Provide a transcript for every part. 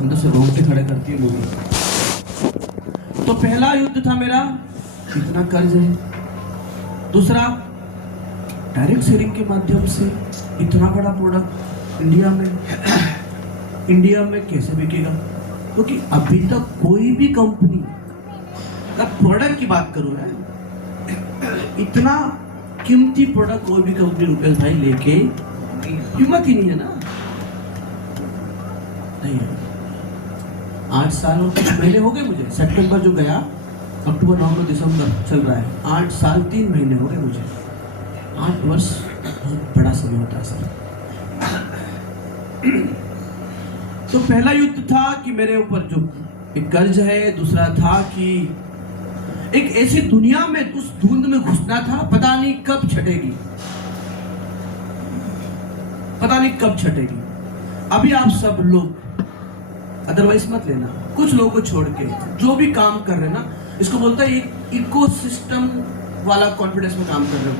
अंदर से रोंगटे खड़े करती है मूवी। तो पहला युद्ध था मेरा, इतना कर्ज है। दूसरा, डायरेक्ट सेलिंग के माध्यम से इतना बड़ा प्रोडक्ट इंडिया में कैसे बिकेगा? क्योंकि अभी तक कोई भी कंपनी, अगर प्रोडक्ट की बात करूं है, इतना कीमती प्रोडक्ट कोई भी कंपनी रुपेश भाई लेके हिम्मत ही नहीं है ना। नहीं है। 8 साल और 3 महीने हो गए मुझे। सितंबर जो गया, अक्टूबर, नवंबर, दिसंबर चल रहा है, 8 साल 3 महीने हो गए मुझे। 8 वर्ष बहुत बड़ा समय होता है सर। तो पहला युद्ध था कि मेरे ऊपर जो एक कर्ज है। दूसरा था कि एक ऐसी दुनिया में, उस धुंध में घुसना था, पता नहीं कब छटेगी, पता नहीं कब छटेगी। अभी आप सब लोग, अदरवाइज मत लेना, कुछ लोगों को छोड़ के जो भी काम कर रहे हैं ना, इसको बोलता है एक इकोसिस्टम वाला कॉन्फिडेंस में काम कर रहे हो।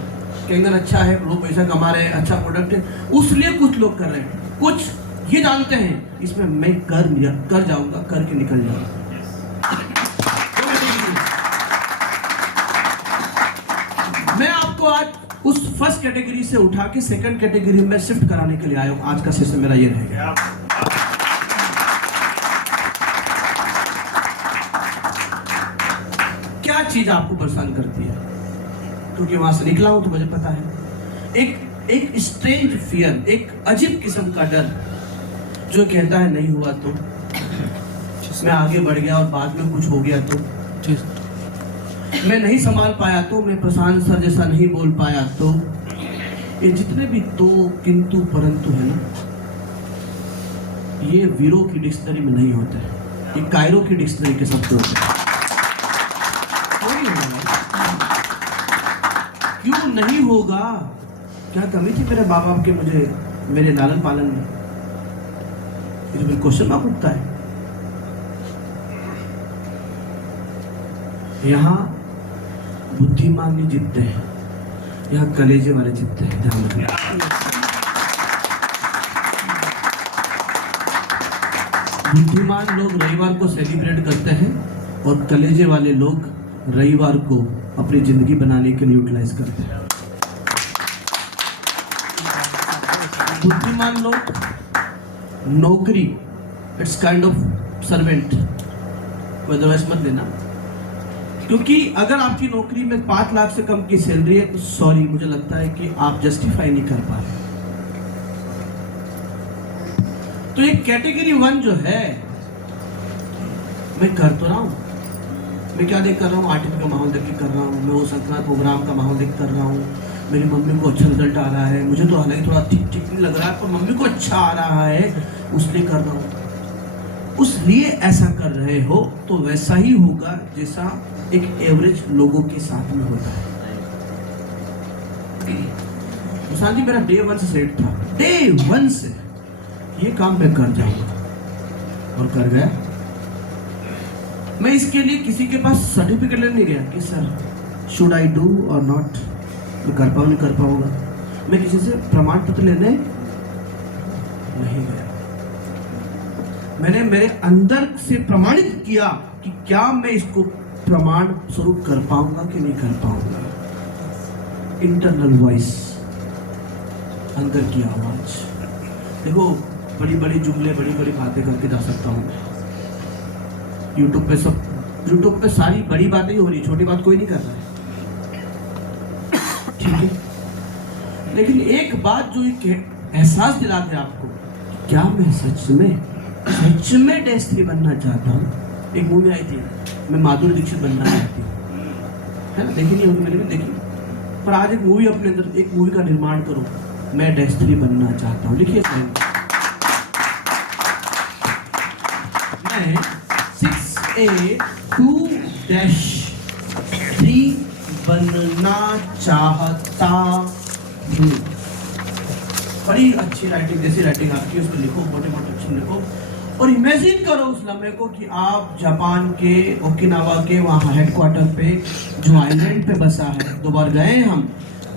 कैंगन अच्छा है, लोग पैसा कमा रहे हैं, अच्छा प्रोडक्ट है, उसलिए कुछ लोग कर रहे हैं। कुछ ये जानते हैं इसमें मैं कर जाऊंगा, करके निकल जाऊंगा। मैं आपको आज उस फर्स्ट कैटेगरी से उठा के सेकंड कैटेगरी में शिफ्ट कराने के लिए आया हूं। आज का सेशन मेरा ये रहेगा। क्या चीज आपको परेशान करती है? क्योंकि वहां से निकला हूं तो मुझे पता है। एक स्ट्रेंज फियर, एक अजीब किस्म का डर जो कहता है नहीं हुआ तो, मैं आगे बढ़ गया और बाद में कुछ हो गया तो, मैं नहीं संभाल पाया तो, मैं प्रशांत सर जैसा नहीं बोल पाया तो, ये जितने भी तो, किंतु, परंतु है ना, ये वीरों की डिक्शनरी में नहीं होते, ये कायरो की डिक्शनरी के शब्द होते हैं। क्यों नहीं होगा? क्या कमी थी मेरे माँ बाप के मुझे, मेरे लालन पालन में? ये तो क्वेश्चन मार्क उठता है। यहाँ बुद्धिमान नहीं जीतते हैं, यहाँ कलेजे वाले जीतते हैं। ध्यान रखना। बुद्धिमान लोग रविवार को सेलिब्रेट करते हैं और कलेजे वाले लोग रविवार को अपनी जिंदगी बनाने के लिए यूटिलाइज करते हैं। बुद्धिमान लोग नौकरी, इट्स काइंड ऑफ सर्वेंट, कोई अदरवाइज मत लेना। क्योंकि अगर आपकी नौकरी में 5 लाख से कम की सैलरी है तो सॉरी, मुझे लगता है कि आप जस्टिफाई नहीं कर पा रहे। तो ये कैटेगरी 1 जो है, मैं कर तो रहा हूं, मैं क्या देख कर रहा हूँ? आरटीपी का माहौल देख के कर रहा हूँ, मैं वो संक्रांत प्रोग्राम का माहौल देख कर रहा हूँ, मेरी मम्मी को अच्छा रिजल्ट आ रहा है, मुझे तो हालांकि थोड़ा ठीक नहीं लग रहा है पर मम्मी को अच्छा आ रहा है, उसलिए कर रहा हूँ। उसलिए ऐसा कर रहे हो तो वैसा ही होगा जैसा एक एवरेज लोगों के साथ में होता है। प्रशांत जी, मेरा डे 1 से सेट था, डे 1 से ये काम मैं कर जाऊंगा, और कर गया। मैं इसके लिए किसी के पास सर्टिफिकेट लेने नहीं गया कि सर शुड आई डू और नॉट, मैं कर पाऊँ नहीं कर पाऊंगा। मैं किसी से प्रमाण पत्र लेने नहीं गया। मैंने मेरे अंदर से प्रमाणित किया कि क्या मैं इसको प्रमाण स्वरूप कर पाऊंगा कि नहीं कर पाऊंगा। इंटरनल वॉइस, अंदर की आवाज। देखो, बड़ी बड़ी जुमले, बड़ी बड़ी बातें करके जा सकता हूँ। यूट्यूब पे सारी बड़ी बातें ही हो रही, छोटी बात कोई नहीं कर रहा है, ठीक है। लेकिन एक बात जो एक एहसास दिलाते आपको, क्या मैं सच में डैश 3 बनना चाहता हूँ। एक मूवी आई थी, मैं माधुरी दीक्षित बनना चाहती हूँ, है ना? देखी नहीं होगी, मैंने भी देखी। पर आज एक मूवी अपने अंदर, एक मूवी का निर्माण करो, मैं डैश 3 बनना चाहता हूँ। लिखिए, मैं 6A2-3 बनना चाहता हूँ। बड़ी अच्छी राइटिंग, जैसी राइटिंग आपकी, उसको लिखो, मोटे मोटे अक्षर लिखो, और इमेजिन करो उस लम्हे को कि आप जापान के ओकिनावा के वहाँ हेडक्वार्टर पे, जो आइलैंड पे बसा है, 2 बार गए हम,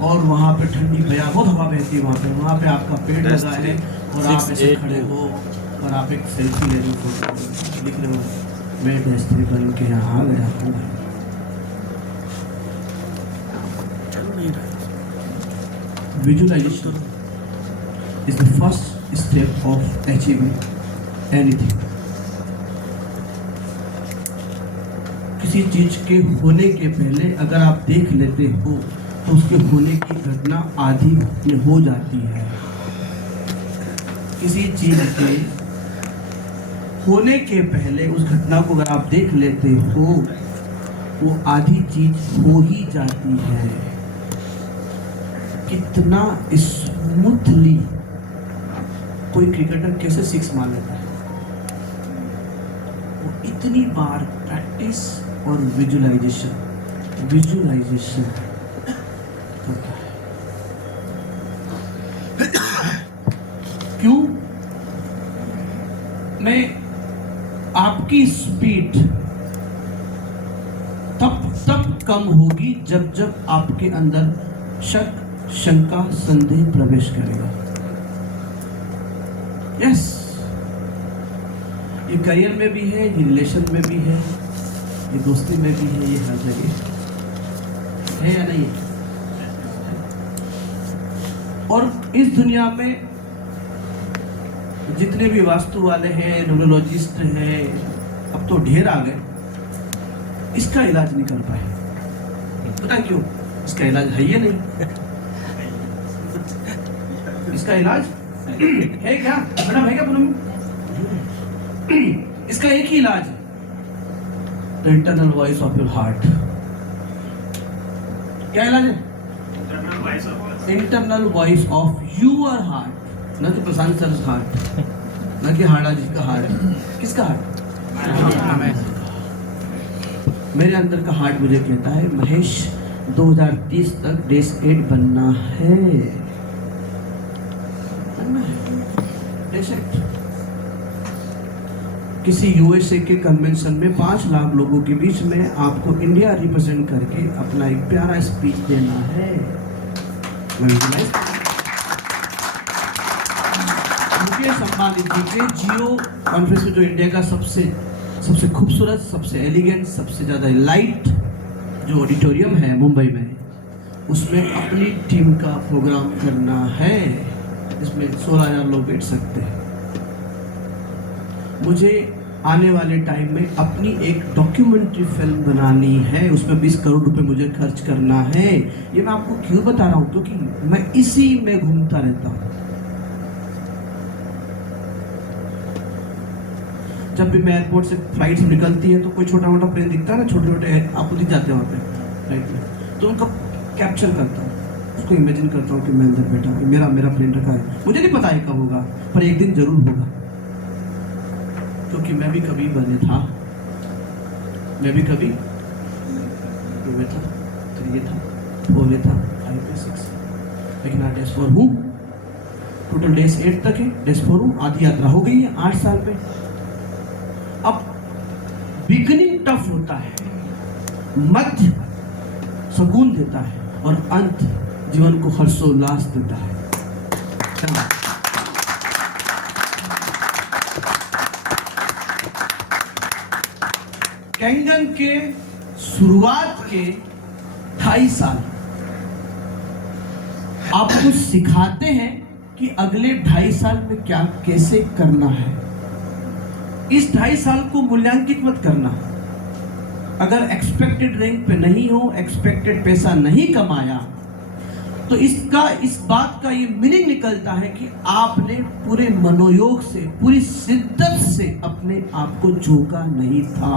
और वहाँ पे ठंडी बहुत हवा बहती है, वहाँ पे आपका पेड़ लगा है और आप ऐसे खड़े हो, और आप एक सेल्फी ले रहे हो, फोटो लिख रहे हो मैं डैश3 बन के यहाँ आ गया हूँ। Visualization is the first step of achieving anything. किसी चीज के होने के पहले अगर आप देख लेते हो तो उसके होने की घटना आधी में हो जाती है। किसी चीज के होने के पहले उस घटना को अगर आप देख लेते हो वो आधी चीज हो ही जाती है। कितना स्मूथली कोई क्रिकेटर कैसे सिक्स मार लेता है, वो इतनी बार प्रैक्टिस और विजुअलाइजेशन करता है। क्यों? मैं आपकी स्पीड तब कम होगी जब आपके अंदर शक, शंका, संदेह प्रवेश करेगा। यस, ये करियर में भी है, ये रिलेशन में भी है, ये दोस्ती में भी है, ये हर जगह है या नहीं है? और इस दुनिया में जितने भी वास्तु वाले हैं, न्यूरोलॉजिस्ट हैं, अब तो ढेर आ गए, इसका इलाज नहीं कर पाए। पता क्यों? इसका इलाज है ही नहीं। इसका इलाज है क्या मैडम? है क्या पूनम? इसका एक ही इलाज है, the internal voice of your heart. क्या इलाज है? Internal voice of your heart, न कि प्रशांत सर हार्ट, न कि हाड़ा जी का हार्ट। किसका हार्ट? मेरे अंदर का हार्ट मुझे कहता है महेश 2030 तक DAS8 बनना है। DAS8 किसी USA के कन्वेंशन में 5 लाख लोगों के बीच में आपको इंडिया रिप्रेजेंट करके अपना एक प्यारा स्पीच देना है। मुकेश अंबानी जी के जियो कॉन्फ्रेंस में जो इंडिया का सबसे खूबसूरत, सबसे एलिगेंट, सबसे ज़्यादा लाइट जो ऑडिटोरियम है मुंबई में, उसमें अपनी टीम का प्रोग्राम करना है। इसमें 16,000 लोग बैठ सकते हैं। मुझे आने वाले टाइम में अपनी एक डॉक्यूमेंट्री फिल्म बनानी है, उसमें 20 करोड़ रुपए मुझे खर्च करना है। ये मैं आपको क्यों बता रहा हूँ? क्योंकि मैं इसी में घूमता रहता हूँ। जब भी मैं एयरपोर्ट से फ्लाइट से निकलती है तो कोई छोटा मोटा प्लेन दिखता है ना, छोटे छोटे आपको दिख जाते हैं वहाँ पे फ्लाइट में, तो उनको कैप्चर करता हूँ, उसको इमेजिन करता हूँ कि मैं अंदर बैठा हूँ, मेरा प्लेन रखा है। मुझे नहीं पता है कब होगा, पर एक दिन जरूर होगा, क्योंकि मैं भी कभी बने था, मैं भी कभी 2 में था, 3 था, 4 में था, 5 में 6, लेकिन आज DAS4 हूँ। टोटल DAS8 तक है, DAS4 हूँ। आधी यात्रा हो गई है 8 साल में। अब बिगिनिंग टफ होता है, मध्य सुकून देता है और अंत जीवन को हर्षोल्लास देता है। कैंगन के शुरुआत के 2.5 साल आपको सिखाते हैं कि अगले 2.5 साल में क्या कैसे करना है। इस 2.5 साल को मूल्यांकित मत करना। अगर एक्सपेक्टेड रैंक पे नहीं हो, एक्सपेक्टेड पैसा नहीं कमाया, तो इस बात का ये मीनिंग निकलता है कि आपने पूरे मनोयोग से, पूरी शिद्दत से अपने आप को झोंका नहीं था।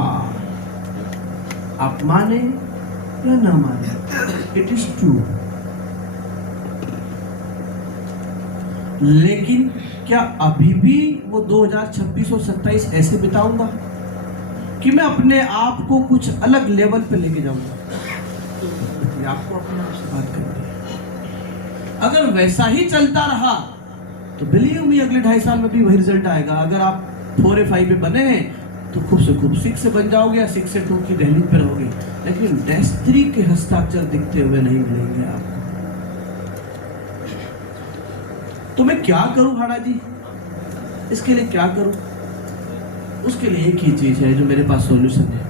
आप माने या ना माने, इट इज ट्रू। लेकिन क्या अभी भी वो 2026 और 27 ऐसे बिताऊंगा कि मैं अपने आप को कुछ अलग लेवल पे लेके जाऊंगा? आपको अपने आप से बात करनी है। अगर वैसा ही चलता रहा तो बिलीव मी अगले 2.5 साल में भी वही रिजल्ट आएगा। अगर आप 4 या 5 पे बने हैं तो खूब से खूब 6 से बन जाओगे या 6 से 2 की दहलीज पे रहोगे, लेकिन DAS3 के हस्ताक्षर दिखते हुए नहीं मिलेंगे आपको। तो मैं क्या करूं हाड़ा जी? इसके लिए क्या करूं? उसके लिए एक ही चीज है जो मेरे पास सॉल्यूशन है,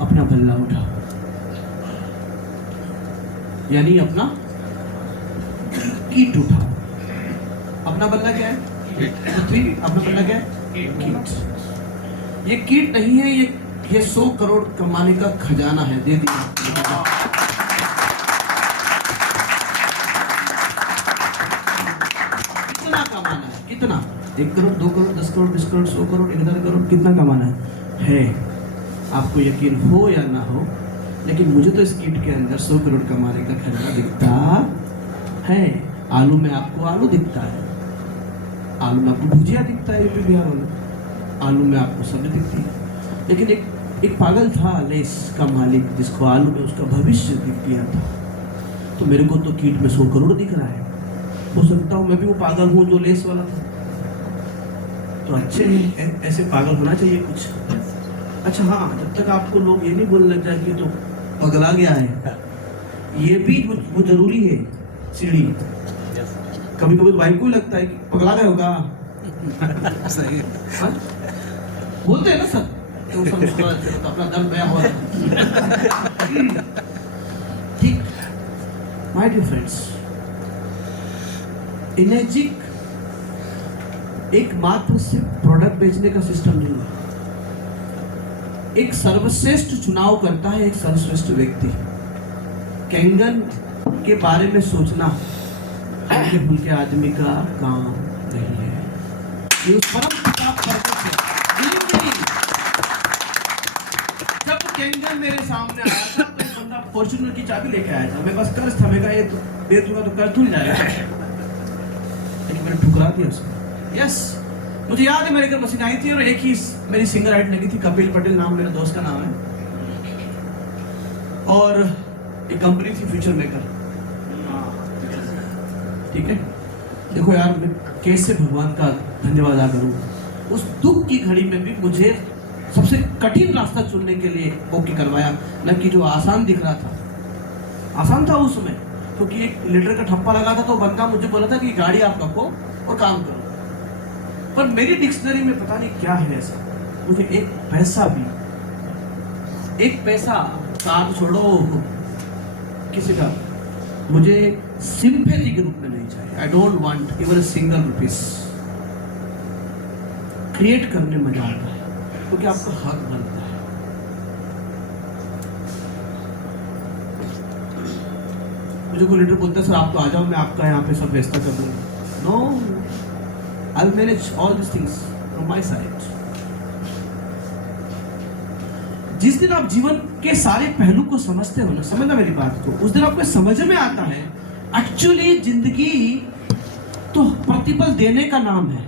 अपना बल्ला उठाओ, यानी अपना कीट उठाओ। अपना बल्ला क्या है? पृथ्वी। अपना बल्ला क्या है? कीट। ये कीट नहीं है, ये 100 करोड़ कमाने का खजाना है। दे दिया। कितना कमाना है? कितना? 1 करोड़, 2 करोड़, 10 करोड़, 20 करोड़, 100 करोड़, 1000 करोड़, कितना कमाना है? आपको यकीन हो या ना हो, लेकिन मुझे तो इस कीट के अंदर 100 करोड़ कमाने का खजाना दिखता है। आलू में आपको आलू दिखता है, आलू में आपको भुजिया दिखता है, यूपी बिहार वाला, आलू में आपको सब्जी दिखती है। लेकिन एक पागल था लेस का मालिक, जिसको आलू में उसका भविष्य दिख गया था। तो मेरे को तो कीट में 100 करोड़ दिख रहा है। हो सकता हूँ मैं भी वो पागल हूँ जो लेस वाला था। तो अच्छे हैं, ऐसे पागल होना चाहिए कुछ। अच्छा हाँ, जब तक आपको लोग ये नहीं बोलने लग जाए कि तो पगला गया है, ये भी वो जरूरी है। सीढ़ी कभी कभी तो भाई को लगता है कि पगला गया होगा। सही है। बोलते हैं ना सर, तो अपना दम बया हुआ है। ठीक। माय डियर फ्रेंड्स, इनेजिक एकमात्र सिर्फ प्रोडक्ट बेचने का सिस्टम नहीं है। एक सर्वश्रेष्ठ चुनाव करता है एक सर्वश्रेष्ठ व्यक्ति। कैंगन के बारे में सोचना हल्के फुल्के आदमी का काम नहीं है। ये उस परम पिता परमेश्वर है। जब कैंगन मेरे सामने आया था तो एक बंदा फॉर्च्यूनर की चाबी लेके आया था। मेरे पास कर्ज था, मैं कहा ये तो दे दूंगा तो कर्ज खुल जाएगा, लेकिन मैंने ठुकरा दिया उसको। यस, मुझे याद है मेरे घर मशीन आई थी और एक ही मेरी सिंगर राइट लगी थी, कपिल पटेल नाम मेरे दोस्त का नाम है, और एक कंपनी थी फ्यूचर मेकर। ठीक है, देखो यार, मैं कैसे भगवान का धन्यवाद अदा करूं। उस दुख की घड़ी में भी मुझे सबसे कठिन रास्ता चुनने के लिए ओके करवाया, न कि जो आसान दिख रहा था। आसान था उस समय, क्योंकि एक लीटर का ठप्पा लगा था, तो बंदा मुझे बोला था कि गाड़ी आप रखो और काम करो। पर मेरी डिक्शनरी में पता नहीं क्या है ऐसा, मुझे एक पैसा काम छोड़ो किसी का, मुझे सिंपैथी के रूप में नहीं चाहिए। I don't want even a single rupees. Create करने में मजा आता है, क्योंकि आपका हक बनता है। मुझे कोई लीडर बोलता है सर आप तो आ जाओ, मैं आपका यहाँ पे सब व्यवस्था कर दूंगा। No, I'll manage all these things from my side. जिस दिन आप जीवन के सारे पहलू को समझते हो ना, समझना मेरी बात को, उस दिन आपको समझ में आता है एक्चुअली जिंदगी तो प्रतिफल देने का नाम है।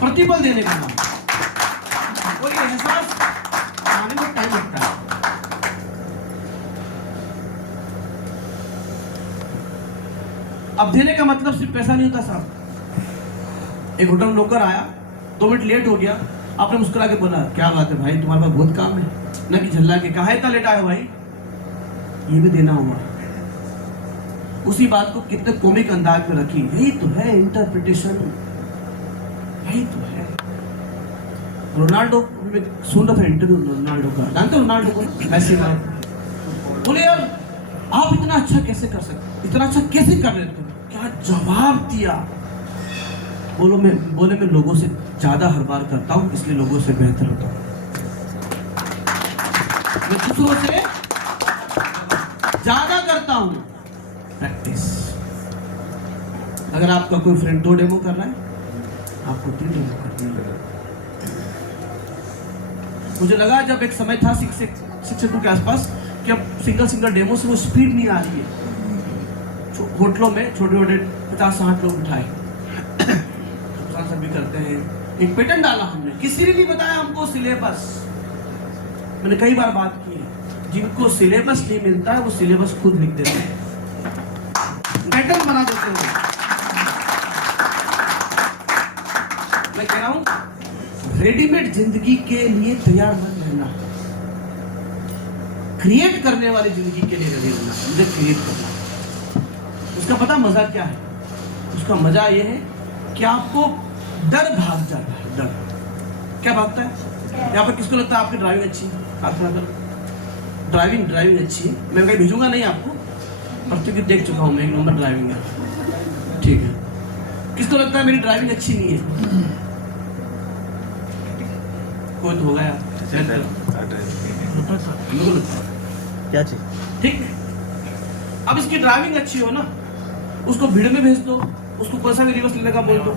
प्रतिफल देने का नाम, कोई एहसास आने में टाइम लगता है। अब देने का मतलब सिर्फ पैसा नहीं होता साहब। एक होटल नौकर आया, 2 मिनट लेट हो गया, आपने मुस्कुरा के बोला क्या बात है भाई, तुम्हारे पास बहुत काम है, न कि झल्ला के कहा इतना लेट आया भाई, ये भी देना होगा। उसी बात को कितने कॉमिक अंदाज में रखी, यही तो है इंटरप्रिटेशन, यही तो है। रोनाल्डो में सुन रहा था इंटरव्यू रोनाल्डो का, जानते हो रोनाल्डो को, मैसी का, बोले यार आप इतना अच्छा कैसे कर सकते, इतना अच्छा कैसे कर रहे थे, क्या जवाब दिया। बोले मैं लोगों से ज्यादा हर बार करता हूं, इसलिए लोगों से बेहतर होता हूं। मैं दूसरों से ज्यादा करता हूं। प्रैक्टिस। अगर आपका कोई फ्रेंड 2 डेमो कर रहा है, आपको 3 डेमो करनी है। मुझे लगा जब एक समय था 6 के आसपास कि अब सिंगल डेमो से वो स्पीड नहीं आ रही है। होटलों में छोटे 50-60 लोग उठाए, भी करते हैं। एक पैटर्न डाला हमने, किसी ने नहीं बताया हमको सिलेबस। मैंने कई बार बात की है, जिनको सिलेबस नहीं मिलता है वो सिलेबस खुद लिख देते हैं, पैटर्न बना देते हैं। मैं कह रहा हूं रेडीमेड जिंदगी के लिए तैयार मत रहना, क्रिएट करने वाली जिंदगी के लिए रेडी रहना। मुझे क्रिएट करना, उसका पता मजा क्या है? उसका मजा ये है कि आपको डर भाग जाता है। डर क्या भागता है? यहाँ पर किसको लगता है आपकी ड्राइविंग अच्छी है? हाथ खड़ा करो। ड्राइविंग अच्छी है। मैं कहीं भेजूंगा नहीं आपको, प्रत्येक देख चुका हूँ मैं, 1 नंबर ड्राइविंग है। ठीक है, किसको लगता है मेरी ड्राइविंग अच्छी नहीं है? कोई तो होगा यार। क्या चीज? ठीक, अब इसकी ड्राइविंग अच्छी हो ना, उसको भीड़ में भेज दो, उसको कोई सा भी रिवर्स लेने का बोल दो,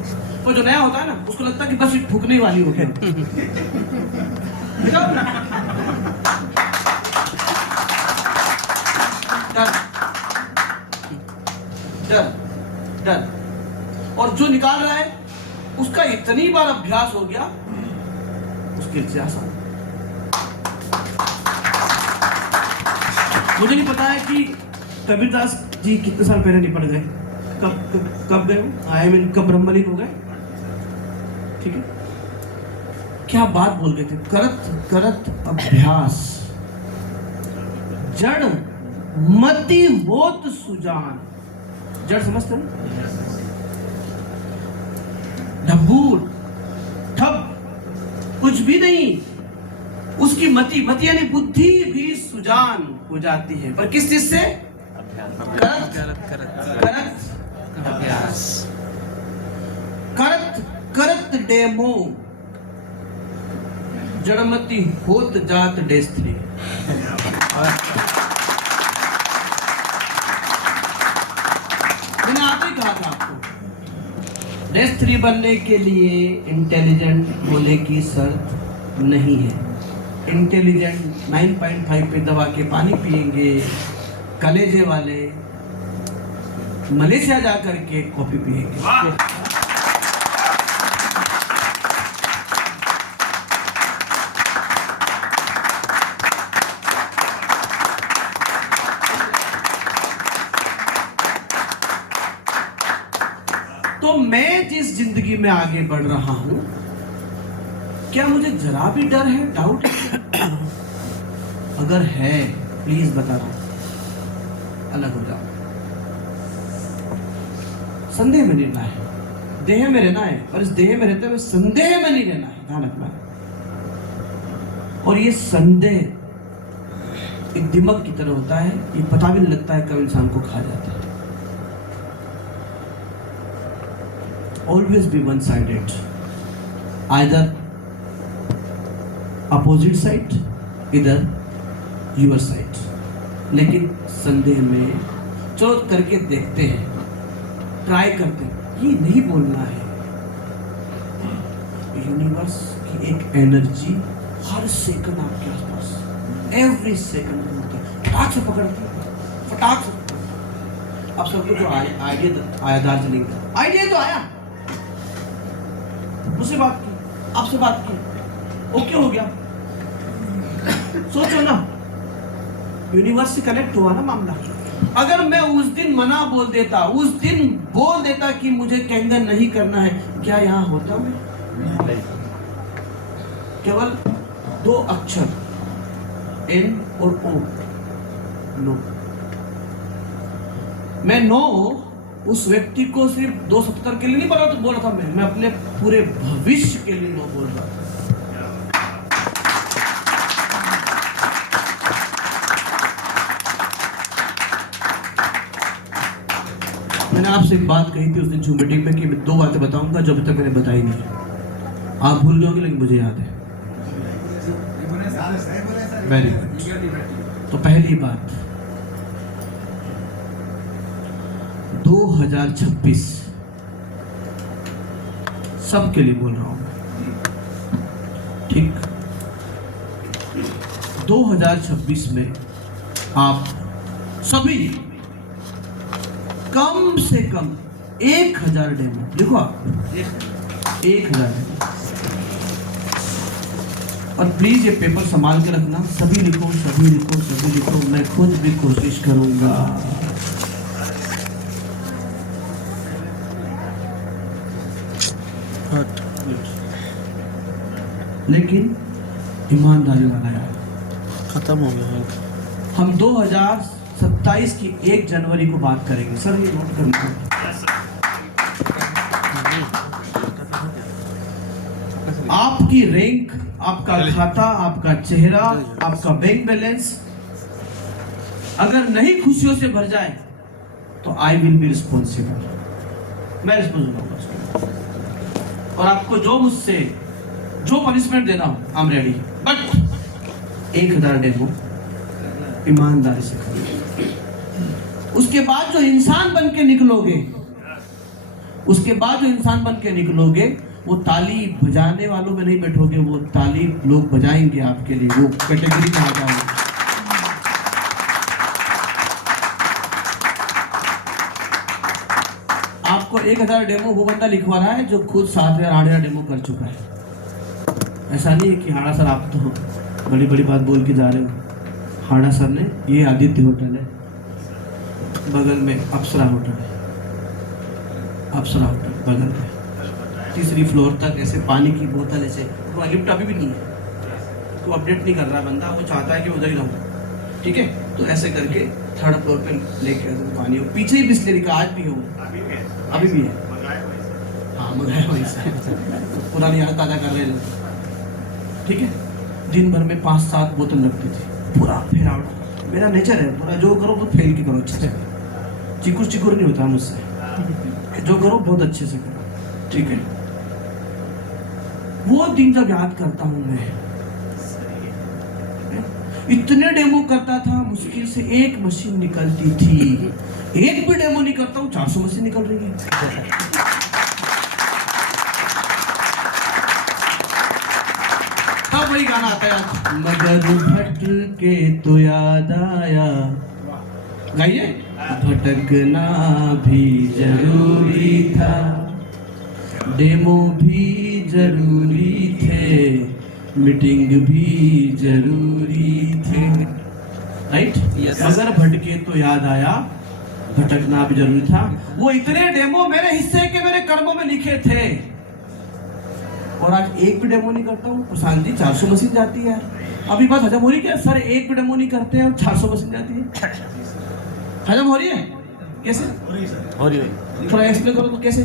तो जो नया होता है ना उसको लगता है कि बस ये ठुकने वाली हो गई। डर डर डर, और जो निकाल रहा है उसका इतनी बार अभ्यास हो गया, उसके लिए आसान। मुझे नहीं पता है कि कबीरदास जी कितने साल पहले निपट गए, कब गए, आई मीन कब ब्रह्मलीन हो गए। ठीक है, क्या बात बोल गए थे? करत करत अभ्यास जड़ मति होत सुजान। जड़ समझते हैं? ढबूर ठब कुछ भी नहीं, उसकी मति यानी बुद्धि भी सुजान हो जाती है, पर किस चीज से? करत डेमो जड़मती होत जात डेस्त्री। मैंने आप ही कहा था आपको, डेस्त्री बनने के लिए इंटेलिजेंट होने की शर्त नहीं है। इंटेलिजेंट 9.5 पे दबा के पानी पिएंगे, कलेजे वाले मलेशिया जा करके कॉफी पिएंगे। तो मैं जिस जिंदगी में आगे बढ़ रहा हूं, क्या मुझे जरा भी डर है, डाउट है? अगर है प्लीज बता रहा हूं, अलग हो जाओ। संदेह में नहीं रहना है, देह में रहना है, और इस देह में रहते हुए संदेह में नहीं रहना है, ध्यान रखना है। और ये संदेह एक दिमाग की तरह होता है, ये पता भी नहीं लगता है कब इंसान को खा जाता है। Always be one-sided, either opposite side, either your side। लेकिन संदेह में चलो करके देखते हैं, ट्राई करते हैं, ये नहीं बोलना है। यूनिवर्स की एक एनर्जी हर सेकंड आपके आसपास, एवरी सेकंड फटाक से पकड़ती है, फटाक से। अब सबको जो आइडिया आया दार्जिलिंग का, आइडिया तो आया, मुझसे बात की, आपसे बात की, ओके हो गया। सोचो ना, यूनिवर्स से कनेक्ट हुआ ना मामला। अगर मैं उस दिन मना बोल देता, उस दिन बोल देता कि मुझे कैंगन नहीं करना है, क्या यहाँ होता मैं? केवल 2 अक्षर एन और ओ, नो। मैं नो उस व्यक्ति को सिर्फ 270 के लिए नहीं बोला था, मैं अपने पूरे भविष्य के लिए नो बोल रहा था। मैंने आपसे एक बात कही थी उस दिन जूम मीटिंग में कि मैं 2 बातें बताऊंगा जो अभी तक मैंने बताई नहीं। आप भूल जाओगे लेकिन मुझे याद है। Very good. तो पहली बात, 2026 सबके लिए बोल रहा हूं, ठीक? 2026 में आप सभी कम से कम 1000 डेमो लिखो, आप 1000। और प्लीज ये पेपर संभाल के रखना, सभी लिखो, सभी लिखो, सभी लिखो। मैं खुद भी कोशिश करूंगा। लेकिन ईमानदारी वाला यार, खत्म हो गया। हम 2027 की 1 जनवरी को बात करेंगे। सर ये नोट करना। आपकी रैंक, आपका खाता, आपका चेहरा, आपका बैंक बैलेंस अगर नहीं खुशियों से भर जाए तो आई विल बी रिस्पॉन्सिबल, मैं रिस्पॉन्सिबल होगा उसके। और आपको जो मुझसे जो पनिशमेंट देना हो I am ready, but 1000 demo ईमानदारी से करो। उसके बाद जो इंसान बन के निकलोगे, उसके बाद जो इंसान बन के निकलोगे, वो ताली बजाने वालों में नहीं बैठोगे, वो ताली लोग बजाएंगे आपके लिए, वो कैटेगरी में आ जाओगे। आपको 1000 डेमो वो बंदा लिखवा रहा है जो खुद 7000 8000 डेमो कर चुका है। ऐसा नहीं है कि हाड़ा सर आप तो बड़ी बड़ी बात बोल के जा रहे हो। हाड़ा सर ने, ये आदित्य होटल है, बगल में अप्सरा होटल है, अप्सरा होटल बगल में, 3री फ्लोर तक ऐसे पानी की बोतल ऐसे, वो लिफ्ट अभी भी नहीं है, तो अपडेट नहीं कर रहा बंदा, वो चाहता है कि उधर ही रहूँ, ठीक है। तो ऐसे करके 3rd फ्लोर पे लेके पानी हो, पीछे ही बिस्लेरी का आज भी है, अभी भी है, हाँ मंगाया वहीं से, पुरानी याद ताज़ा कर रहे हैं, ठीक है। दिन भर में 5-7 बोतल लगती थी, पूरा फेरा। मेरा नेचर है पूरा, जो करो वो फेल के करो अच्छे से, चिकुर चिकुर नहीं होता मुझसे, जो करो बहुत अच्छे से करो, ठीक है। वो दिन जब याद करता हूँ मैं, इतने डेमो करता था, मुश्किल से 1 मशीन निकलती थी, एक भी डेमो नहीं करता हूँ 400 मशीन निकल रही है। तब वही गाना आता है, मगर भटक के तो याद आया, गाइए। भटकना भी जरूरी था, डेमो भी जरूरी थे, मीटिंग भी जरूरी थे, राइट। मगर भटके तो याद आया, भटकना भी जरूरी था। वो इतने डेमो मेरे हिस्से के मेरे कर्मों में लिखे थे, और आज एक भी डेमो नहीं करता हूँ। प्रशांत जी 400 मशीन जाती है, अभी बात हजम हो रही क्या सर? एक भी डेमो नहीं करते हैं और 400 मशीन जाती है, हजम हो रही है? कैसे हो रही है? थोड़ा एक्सप्लेन करो तो कैसे?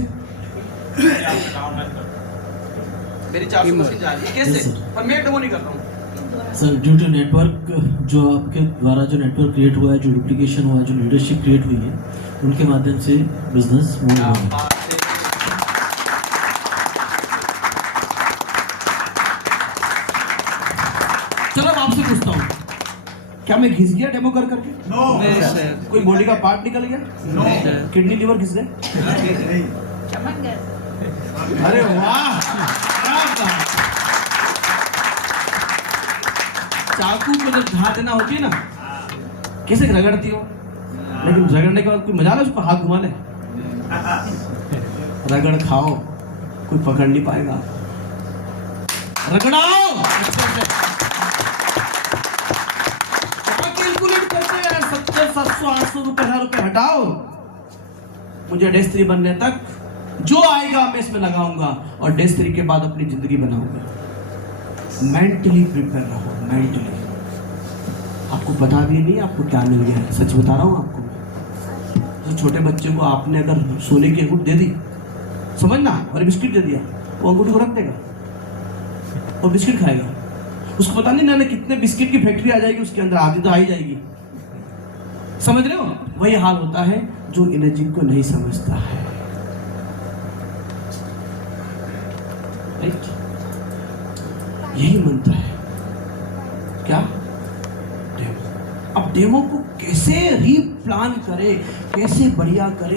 मेरी 400 मशीन जा रही है कैसे? पर मैं डेमो नहीं करता हूँ सर। ड्यू टू नेटवर्क, जो आपके द्वारा जो नेटवर्क क्रिएट हुआ है, जो डुप्लीकेशन हुआ है, जो लीडरशिप क्रिएट हुई है, उनके माध्यम से बिजनेस मूव हुआ है। चलो अब आपसे पूछता हूँ, क्या मैं घिस गया डेमो कर करके? नो। कोई बॉडी का पार्ट निकल गया? नो। किडनी लिवर घिस गए? अरे वाह, क्या बात। चाकू को जब धार देना होती है ना, कैसे रगड़ती हो, लेकिन रगड़ने के बाद कोई मजा ना उसको हाथ घुमा ले, रगड़ खाओ, कोई पकड़ नहीं पाएगा, रगड़ाओ। कैलकुलेट करते हैं 70, 700, 800 रुपए, 1000 रुपए हटाओ, मुझे डेस्त्री बनने तक जो आएगा मैं इसमें लगाऊंगा, और डेस्त्री के बाद अपनी जिंदगी बनाऊंगा। मेंटली प्रिपेयर रहो, मेंटली। आपको पता भी नहीं आपको क्या मिल गया है, सच बता रहा हूँ आपको। तो छोटे बच्चे को आपने अगर सोने की अंगूठी दे दी, समझना, और बिस्किट दे दिया, वो अंगूठी को रख देगा और बिस्किट खाएगा। उसको पता नहीं ना कितने बिस्किट की फैक्ट्री आ जाएगी उसके अंदर, आधी तो आ ही जाएगी। समझ रहे हो? वही हाल होता है जो एनर्जी को नहीं समझता है, राइट? यही मंत्र है क्या? अब डेमो को कैसे रीप्लान करे, कैसे बढ़िया करे।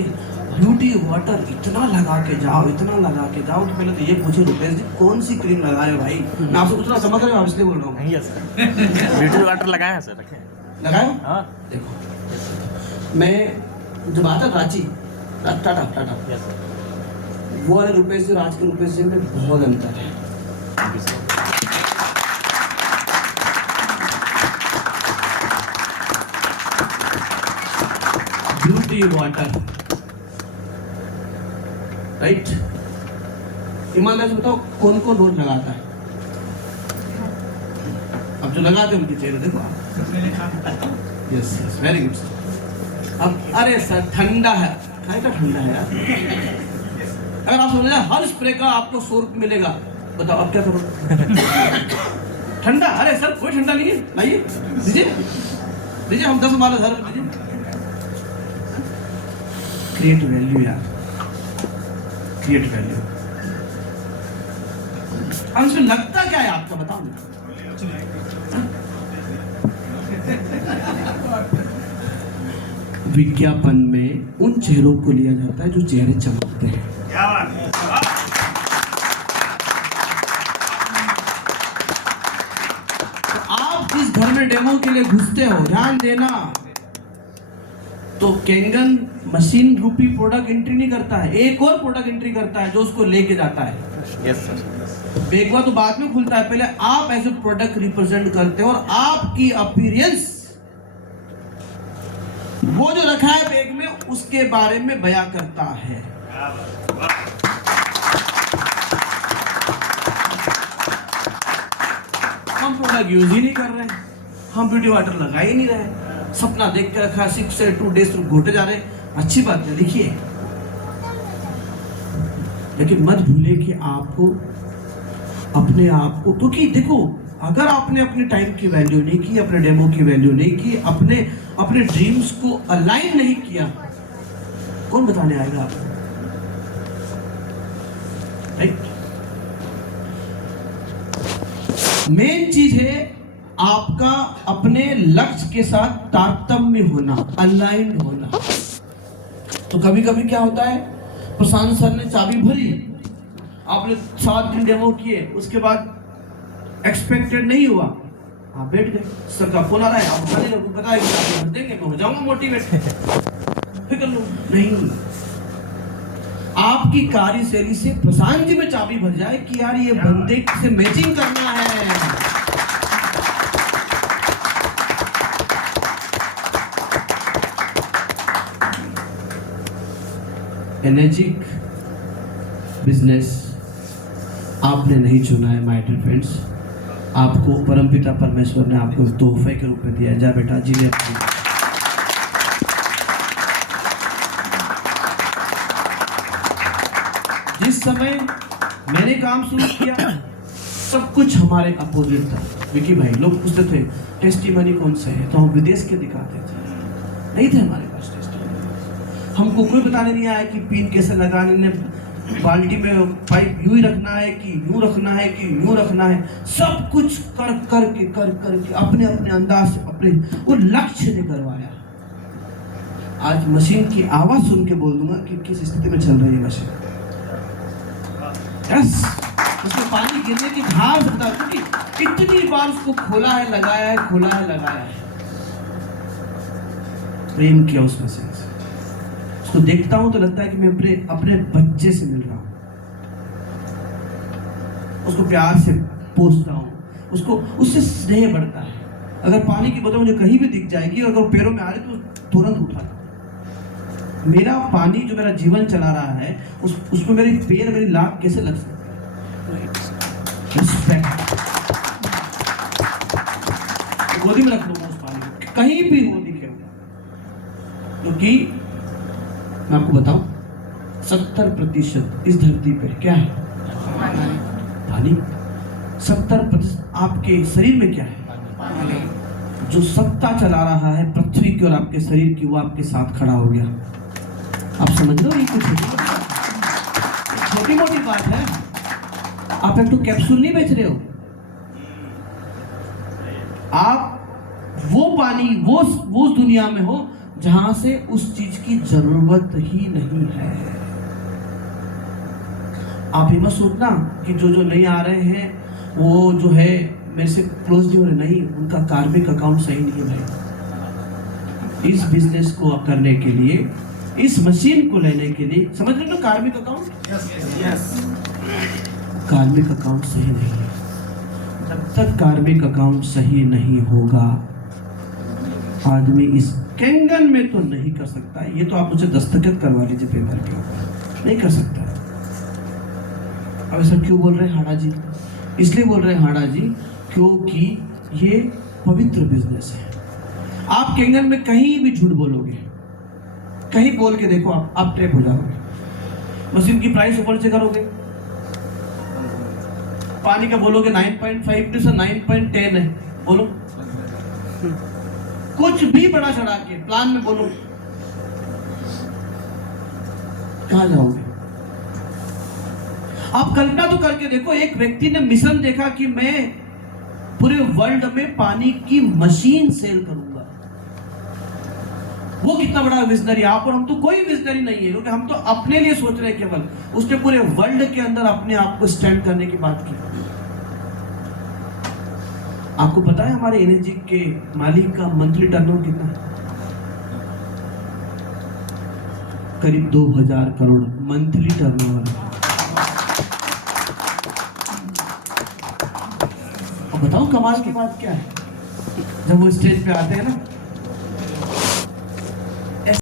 ब्यूटी वाटर इतना लगा के जाओ, इतना लगा के जाओ। तो पहले तो ये पूछे रुपेश जी कौन सी क्रीम लगा रहे हो भाई? मैं आपसे पूछना समझ रहे हो, आप इसलिए बोल रहा हूँ। ब्यूटी वाटर लगाया है सर, रखे लगाया? हाँ। देखो, मैं जब आता रांची, टाटा, वो वाले रुपेश जी, आज के रुपेश जी में बहुत अंतर है। Beauty water, right? ईमानदार से बताओ कौन कौन रोज लगाता है? अब जो लगाते हैं उनके चेहरे देखो आप। Yes, very good sir. अब अरे सर ठंडा है, क्या ठंडा है यार। अगर आप समझे हर स्प्रे का आपको 100 रुपये मिलेगा, बताओ अब क्या करो? ठंडा? अरे सर कोई ठंडा नहीं है, लाइए दीजिए दीजिए, हम 10 माला धर दीजिए। क्रिएट वैल्यू यार, क्रिएट वैल्यू। अब इसमें लगता क्या है आपका, बताओ ना। विज्ञापन में उन चेहरों को लिया जाता है जो चेहरे चमकते हैं। तो आप जिस घर में डेमो के लिए घुसते हो, ध्यान देना, तो केंगन मशीन रूपी प्रोडक्ट एंट्री नहीं करता है, एक और प्रोडक्ट एंट्री करता है जो उसको लेके जाता है। Yes sir. बेगवा तो बाद में खुलता है, पहले आप एज ए प्रोडक्ट रिप्रेजेंट करते हो और आपकी अपीयरेंस, वो जो रखा है बैग में, उसके बारे में बयां करता है। हम प्रोडक्ट यूज ही नहीं कर रहे, हम ब्यूटी वाटर लगा ही नहीं रहे, सपना देख के रखा, 6 से 2 डेज घोटे जा रहे। अच्छी बात है, लिखिए, लेकिन मत भूलिए कि आपको अपने आप को, क्योंकि देखो, अगर आपने अपने टाइम की वैल्यू नहीं की, अपने डेमो की वैल्यू नहीं की, अपने ड्रीम्स को अलाइन नहीं किया, कौन बताने आएगा आपको? राइट? मेन चीज है आपका अपने लक्ष्य के साथ तारतम्य होना, अलाइन होना। तो कभी कभी क्या होता है, प्रशांत सर ने चाबी भरी, आपने 7 दिन डेमो किए, उसके बाद एक्सपेक्टेड नहीं हुआ, आप बैठ गए, सर का फोन आ रहा है, आप खाने को बताएंगे, आप देंगे, मैं हो जाऊंगा मोटिवेट, फिक्र लो नहीं। आपकी कार्यशैली से प्रशांत जी में चाबी भर जाए कि यार ये बंदे से मैचिंग करना है। एनर्जिक बिजनेस आपने नहीं चुना है माय डियर फ्रेंड्स, आपको परमपिता परमेश्वर ने आपको तोहफे के रूप में दिया है। जा बेटा, जी ले अपनी। जिस समय मैंने काम शुरू किया, सब कुछ हमारे अपोजिट था। विकी भाई, लोग पूछते थे टेस्टिमनी कौन सा है, तो हम विदेश के दिखाते थे, नहीं थे हमारे पास टेस्टिमनी। हमको कोई बताने नहीं आया कि पिन कैसे लगाने, ने बाल्टी में पाइप यूं ही रखना है कि यूं रखना है कि यूं रखना है, सब कुछ कर करके अपने अपने अंदाज से अपने वो लक्ष्य ने करवाया। आज मशीन की आवाज सुन के बोल दूंगा कि किस स्थिति में चल रही है मशीन। यस, उसमें पानी गिरने की घाव सकता है, क्योंकि इतनी बार उसको खोला है, लगाया है, खोला है, लगाया है, प्रेम किया उस मशीन से। उसको देखता हूं तो लगता है कि मैं अपने बच्चे से मिल रहा हूं, उसको प्यार से पोसता हूं, उसको उससे स्नेह बढ़ता है। अगर पानी की बोतल मुझे कहीं भी दिख जाएगी और अगर पैरों में आ रही तो तुरंत उठा। मेरा पानी जो मेरा जीवन चला रहा है, उसमें मेरी पैर, मेरी लाख कैसे लग सकती है? रिस्पेक्ट। गोदी में रख लूंगा उस पानी को, कहीं भी हो दिखे, क्योंकि मैं आपको बताऊं 70% इस धरती पे क्या है? पानी। 70% आपके शरीर में क्या है? जो सत्ता चला रहा है पृथ्वी की और आपके शरीर की, वो आपके साथ खड़ा हो गया। आप समझ रहे हो? ये कुछ छोटी मोटी बात है। आप एक तो कैप्सूल नहीं बेच रहे हो, आप वो पानी, वो दुनिया में हो जहां से उस चीज की जरूरत ही नहीं है। आप ये मत सोचना कि जो नहीं आ रहे हैं वो जो है मेरे से क्लोज नहीं हो रहे, नहीं, उनका कार्मिक अकाउंट सही नहीं है भाई। इस बिजनेस को करने के लिए, इस मशीन को लेने के लिए, समझ रहे हो कार्मिक अकाउंट? यस। कार्मिक अकाउंट सही नहीं है। जब तक कार्मिक अकाउंट सही नहीं होगा, आदमी इस केंगन में तो नहीं कर सकता। ये तो आप मुझे दस्तखत करवा लीजिए पेपर पे, नहीं कर सकता। अब ऐसा क्यों बोल रहे हैं हाड़ा जी? इसलिए बोल रहे हैं हाड़ा जी क्योंकि ये पवित्र बिजनेस है। आप केंगन में कहीं भी झूठ बोलोगे, कहीं बोल के देखो, आप ट्रैप हो जाओगे। मशीन की प्राइस ऊपर से करोगे, पानी का बोलोगे 9.5 नहीं सर 9.10 है, बोलो कुछ भी बड़ा चढ़ा के प्लान में बोलो, कहां जाओगे? आप कल्पना तो करके देखो, एक व्यक्ति ने मिशन देखा कि मैं पूरे वर्ल्ड में पानी की मशीन सेल करूंगा। वो कितना बड़ा विजनरी है। आप और हम तो कोई विजनरी नहीं है, क्योंकि हम तो अपने लिए सोच रहे हैं केवल। उसने पूरे वर्ल्ड के अंदर अपने आप को स्टैंड करने की बात की। आपको पता है हमारे एनर्जी के मालिक का मंथली टर्नओवर कितना है? करीब 2000 करोड़ मंथली टर्नओवर है। और बताओ कमाल की बात क्या है, जब वो स्टेज पे आते हैं ना